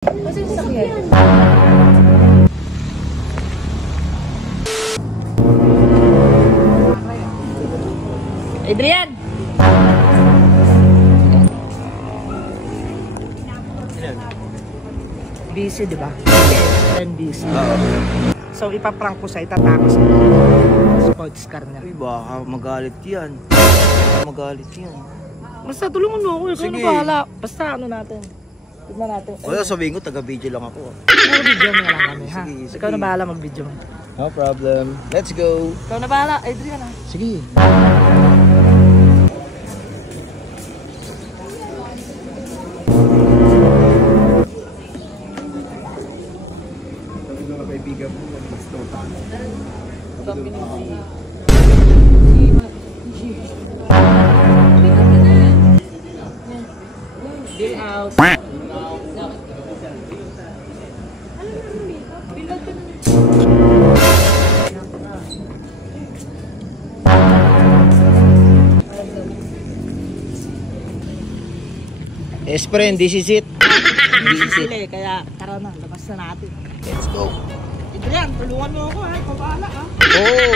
Kasi sasakyan. Adrian! Busy, di ba? And busy. So, ipaprank ko sa itatapos ko. Sports car niya. Uy, baka magalit yan. Baka magalit yan. Basta tulungan mo ako. Ikaw na bahala. Basta ano natin. Tignan natin. Wala, sabihin ko, taga-video lang ako. Video mo lang kami, ha? Sige. Ikaw na bahala mag-video. No problem. Let's go. Ikaw na bahala. Adrian, ha? Sige. Bill out. Yes, friend, this is it. This is it. Kaya tara na, labas na natin. Let's go. Adrian, tulungan mo ako, ha? Ikaw bahala, ha? Oh!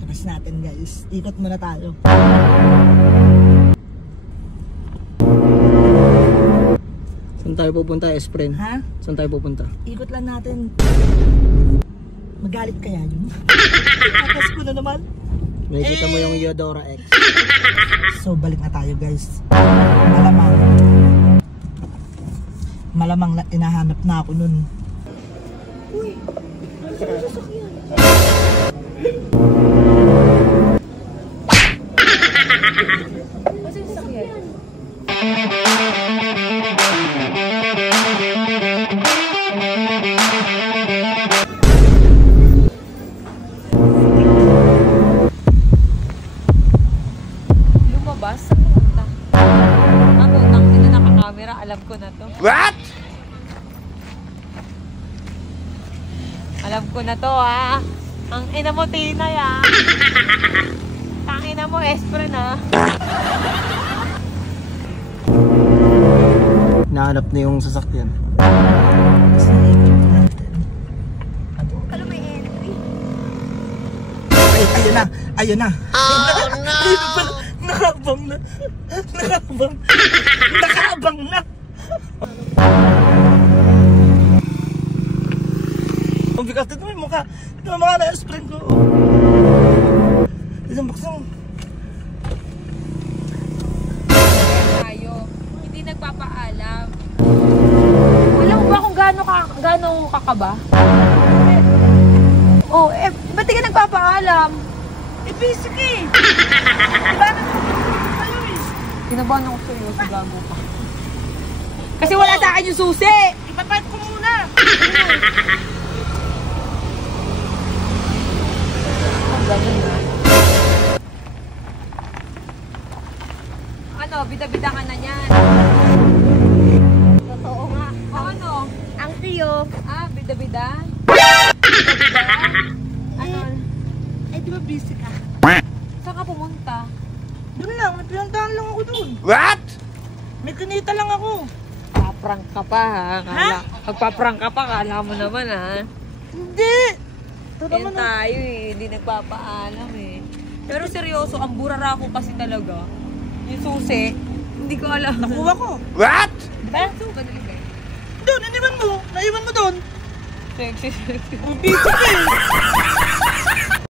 Labas natin, guys. Ikot muna tayo. Saan tayo pupunta, yes, friend? Ha? Saan tayo pupunta? Ikot lang natin. Magalit kaya yun? Tapos ko na naman. Nakikita mo yung Yodora X. So, balik na tayo, guys. Malamang na inahanap na ako nun. Uy! Ano sa sasakyan? Kasi sasakyan? Lumabas? Saan pumunta? Ako, tangin na naka-camera. Alam ko na to. What? Alam ko na to, ha? Ang ina mo, Tinay, ha? Ang ina mo, Espren, ha? Nahanap na yung sasakyan. Kasi ikot natin. Ano may enemy? Ay, ayun na! Ayun na! Oh, no! Ayun pala! Nakaabang na! Nakaabang na! Ang bigat ito yung mukha. Ito ang mukha na spring ko. Isang buksong. Tayo. Hindi nagpapaalam. Alam mo ba kung gaano kakaba? Oh, ba't di ka nagpapaalam? Basic eh! Diba na ano eh? Kinabahan ako sa'yo, sa gago ka. Kasi wala sa akin yung susi! Ipapat ko muna! Ang ganun na. Ano, bida-bida ka na niyan. Totoo nga. O ano? Ang tiyo. Ah, bida-bida? Bida-bida? Ano? Eh, di ba busy ka? Saan ka pumunta? Doon lang, may pinuntahan lang ako doon. What? May kinita lang ako. Paprank ka pa, ha? Magpaprank ka pa, kala mo naman, ha? Hindi! Ito Yan naman tayo, eh. Hindi nagpapaalam, eh. Pero seryoso, ang burara ko kasi talaga. Yung susi, hindi ko alam. nakuha ko. What? Eh? So, ganun ba? Doon, iniwan mo. Naiwan mo doon. Sexy. Ang busy ka eh.